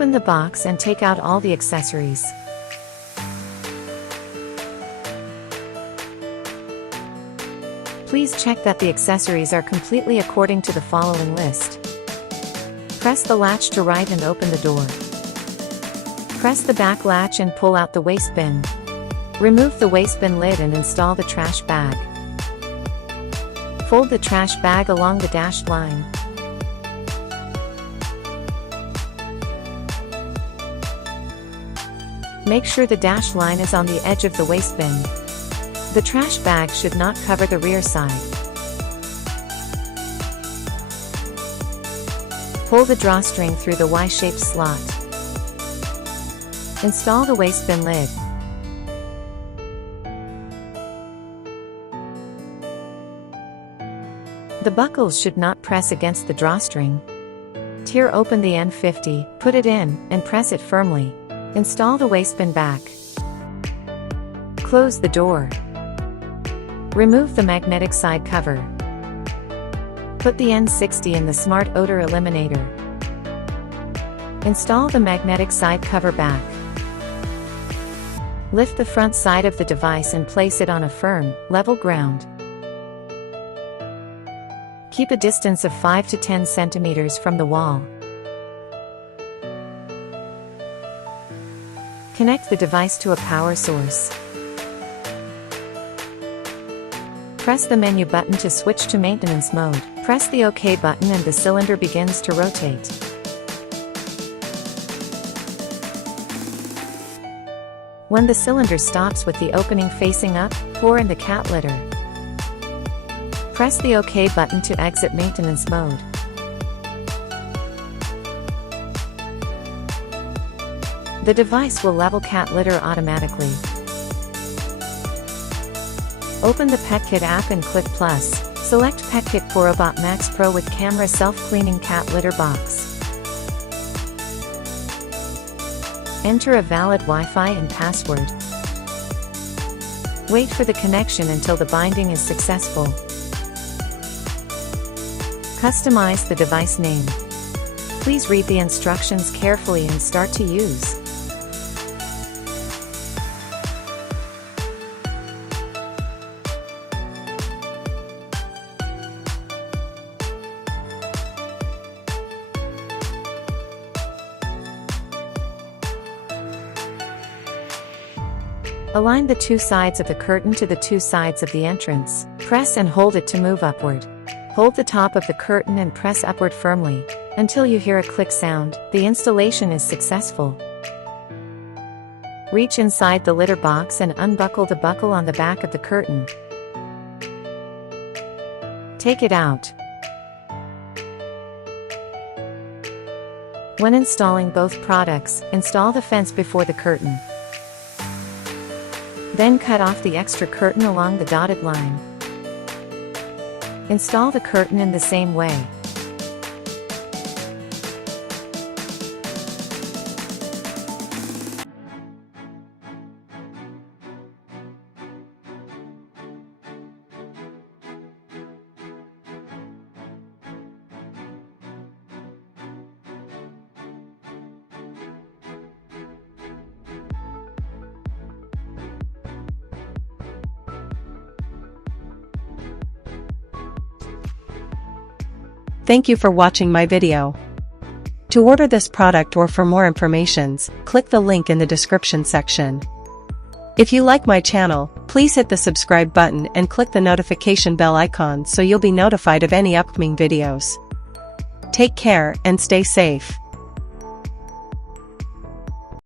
Open the box and take out all the accessories. Please check that the accessories are completely according to the following list. Press the latch to right and open the door. Press the back latch and pull out the waste bin. Remove the waste bin lid and install the trash bag. Fold the trash bag along the dashed line. Make sure the dashed line is on the edge of the waste bin. The trash bag should not cover the rear side. Pull the drawstring through the Y-shaped slot. Install the waste bin lid. The buckles should not press against the drawstring. Tear open the N50, put it in, and press it firmly. Install the waste bin back. Close the door. Remove the magnetic side cover. Put the N60 in the Smart Odor Eliminator. Install the magnetic side cover back. Lift the front side of the device and place it on a firm, level ground. Keep a distance of 5 to 10 centimeters from the wall. Connect the device to a power source. Press the menu button to switch to maintenance mode. Press the OK button and the cylinder begins to rotate. When the cylinder stops with the opening facing up, pour in the cat litter. Press the OK button to exit maintenance mode. The device will level cat litter automatically. Open the PetKit app and click Plus. Select PetKit PUROBOT Max Pro with camera self-cleaning cat litter box. Enter a valid Wi-Fi and password. Wait for the connection until the binding is successful. Customize the device name. Please read the instructions carefully and start to use. Align the two sides of the curtain to the two sides of the entrance. Press and hold it to move upward. Hold the top of the curtain and press upward firmly, until you hear a click sound. The installation is successful. Reach inside the litter box and unbuckle the buckle on the back of the curtain. Take it out. When installing both products, install the fence before the curtain. Then cut off the extra curtain along the dotted line. Install the curtain in the same way. Thank you for watching my video. To order this product or for more informations, click the link in the description section. If you like my channel, please hit the subscribe button and click the notification bell icon so you'll be notified of any upcoming videos. Take care and stay safe.